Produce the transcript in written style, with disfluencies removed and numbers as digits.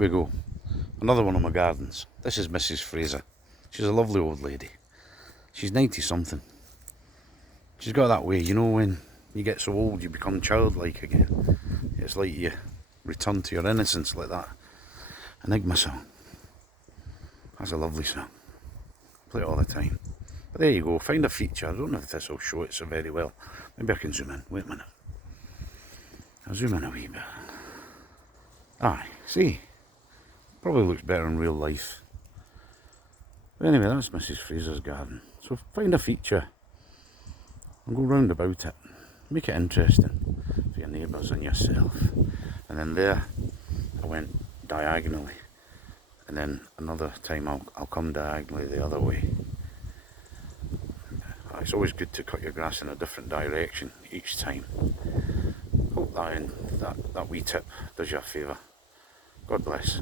Here we go. Another one of my gardens. This is Mrs. Fraser. She's a lovely old lady. She's 90 something. She's got that way, you know, when you get so old you become childlike again. It's like you return to your innocence, like that Enigma song. That's a lovely song. I play it all the time. But there you go, find a feature. I don't know if this will show it so very well. Maybe I can zoom in. Wait a minute. I'll zoom in a wee bit. Aye, see? Probably looks better in real life. But anyway, that's Mrs. Fraser's garden. So find a feature and go round about it. Make it interesting for your neighbours and yourself. And then there, I went diagonally. And then another time I'll come diagonally the other way. It's always good to cut your grass in a different direction each time. Hope that wee tip does you a favour. God bless.